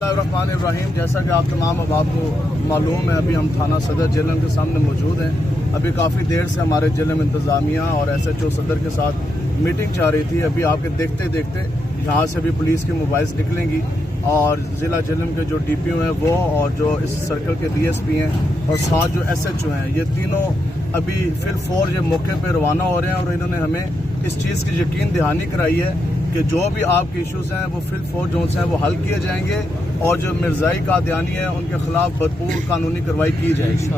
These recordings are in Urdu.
الرحمن الرحیم، جیسا کہ آپ تمام اب آپ کو معلوم ہے، ابھی ہم تھانہ صدر جہلم کے سامنے موجود ہیں۔ ابھی کافی دیر سے ہمارے جہلم انتظامیہ اور ایس ایچ او صدر کے ساتھ میٹنگ چل رہی تھی۔ ابھی آپ کے دیکھتے دیکھتے یہاں سے بھی پولیس کی موبائلز نکلیں گی اور ضلع جہلم کے جو ڈی پی او ہیں وہ اور جو اس سرکل کے ڈی ایس پی ہیں اور ساتھ جو ایس ایچ او ہیں، یہ تینوں ابھی فی الفور یہ موقع پہ روانہ ہو رہے ہیں اور انہوں نے ہمیں اس چیز کی یقین دہانی کرائی ہے کہ جو بھی آپ کے ایشوز ہیں وہ فی الفور جو ہیں وہ حل کیے جائیں گے اور جو مرزائی قادیانی ہیں ان کے خلاف بھرپور قانونی کارروائی کی جائے گی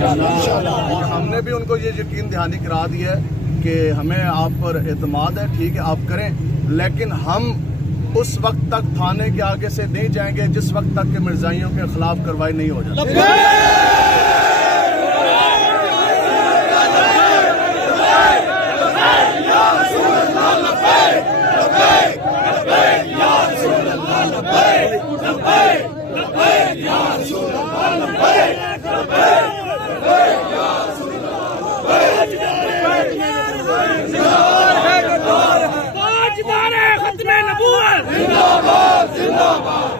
اور ہم نے بھی ان کو یہ یقین دہانی کرا دی ہے کہ ہمیں آپ پر اعتماد ہے، ٹھیک ہے آپ کریں، لیکن ہم اس وقت تک تھانے کے آگے سے نہیں جائیں گے جس وقت تک کہ مرزائیوں کے خلاف کارروائی نہیں ہو جاتی۔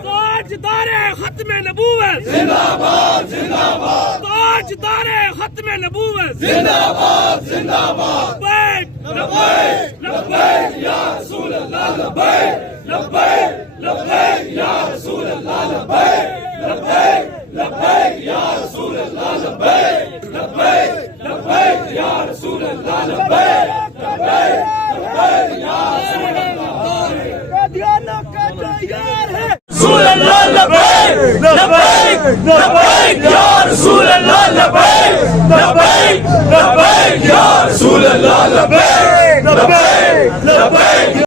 تاجدار ختم نبوت زندہ باد زندہ باد، تاجدار ختم نبوت زندہ باد زندہ باد، لبیک لبیک لبیک یا رسول اللہ، لبیک لبیک لبیک یا رسول اللہ، لبیک لبیک لبیک یا رسول اللہ، لبیک لبیک لبیک یا رسول اللہ، لبیک لبیک لبیک یا رسول اللہ، قادیانوں کا جو یار ہے رسول اللہ، لبیک لبیک لبیک یا رسول اللہ، لبیک لبیک لبیک یا رسول اللہ، لبیک